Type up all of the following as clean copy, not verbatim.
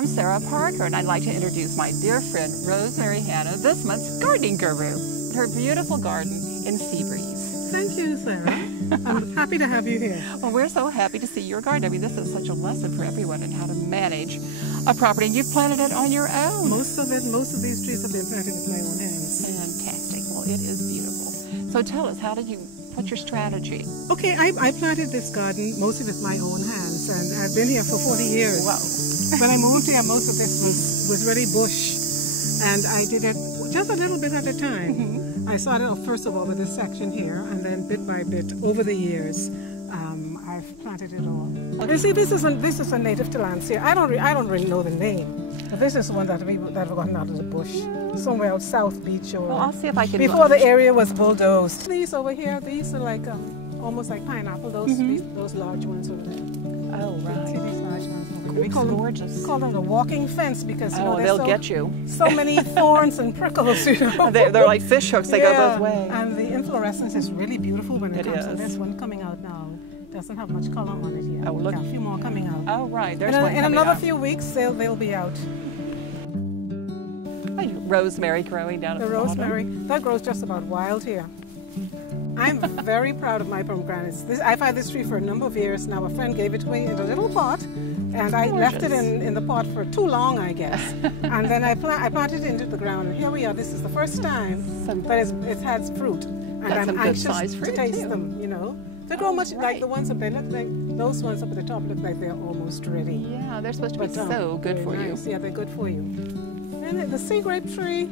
I'm Sarah Parker, and I'd like to introduce my dear friend RosieHanna, this month's gardening guru. Her beautiful garden in Seabreeze. Thank you, Sarah. I'm happy to have you here. Well, we're so happy to see your garden. I mean, this is such a lesson for everyone in how to manage a property. And you've planted it on your own. Most of these trees have been planted with my own hands. Fantastic. Well, it is beautiful. So tell us, what's your strategy? Okay, I planted this garden mostly with my own hands, and I've been here for 40 years. Wow. When I moved here, most of this was really bush, and I did it just a little bit at a time. I started off first of all with this section here, and then bit by bit over the years, I've planted it all. You see, this is a native tillandsia. I don't really know the name. This is one that we've gotten out of the bush, somewhere out South Beach, or well, I'll see if I can before the area was bulldozed. These over here, these are like almost like pineapple. Those large ones over there. Oh, right. See these large ones over there. We call them a walking fence because they'll get you. So many thorns and prickles. They're like fish hooks. They go both ways. And the inflorescence is really beautiful when it comes. And this one coming out now doesn't have much color on it yet. Oh, look. A few more coming out. Oh, right. There's one in another few weeks, they'll be out. Rosemary growing down at the bottom. Rosemary, that grows just about wild here. I'm very proud of my pomegranates. I've had this tree for a number of years now. A friend gave it to me in a little pot, and I left it in the pot for too long, I guess. And then I planted it into the ground, and here we are. This is the first time that it has fruit, and I'm anxious to taste them. They grow much like the ones up there. Look like those ones up at the top look like they're almost ready. Yeah, they're supposed to be so good for you. Yeah, they're good for you. And the sea grape tree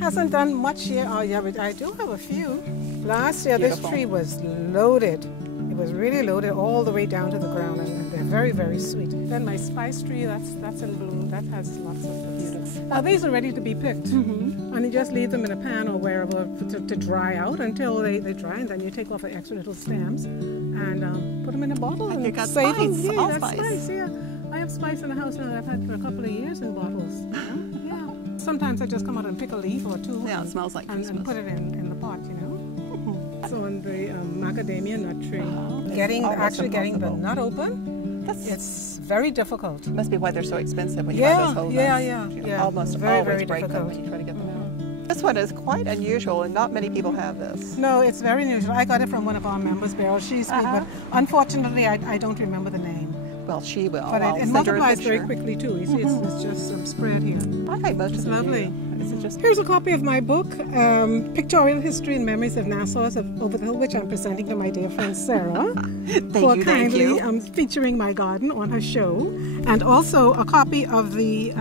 hasn't done much yet. Oh yeah, but I do have a few. Last year this tree was loaded. It was really loaded all the way down to the ground, and they're very, very sweet. Then my spice tree, that's in bloom. That has lots of fruits. Now these are ready to be picked. And you just leave them in a pan or wherever to dry out until they dry, and then you take off the extra little stems and put them in a bottle. And you got save spice, them. Yeah, that's spice. spice. Yeah, I have spice in the house now that I've had for a couple of years in bottles. Sometimes I just come out and pick a leaf or two. Yeah, it smells like Christmas. And put it in the pot, So on the macadamia nut tree, actually getting the nut open, it's very difficult. It must be why they're so expensive when you buy those whole nuts. Yeah. Almost very, always very break difficult. them when you try to get them out. This one is quite unusual, and not many people have this. No, it's very unusual. I got it from one of our members, Beryl. She's sweet, but unfortunately I don't remember the name. Well, she will. But it multiplies very quickly too. You see, it's just spread here. I think most of them lovely. Do. Here's a copy of my book, Pictorial History and Memories of Nassau's Over the Hill, which I'm presenting to my dear friend Sarah for kindly featuring my garden on her show, and also a copy of the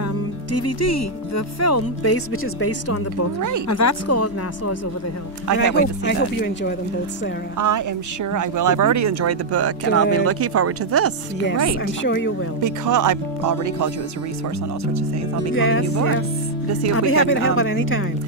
DVD, the film which is based on the book. Great. And that's called Nassau's Over the Hill. I can't wait to see that. I hope you enjoy them both, Sarah. I am sure I will. I've already enjoyed the book, and I'll be looking forward to this. Yes, Great. I'm sure you will. Because I've already called you as a resource on all sorts of things. I'll be calling you more. Yes. To see if I'll we be can, happy to help at any time.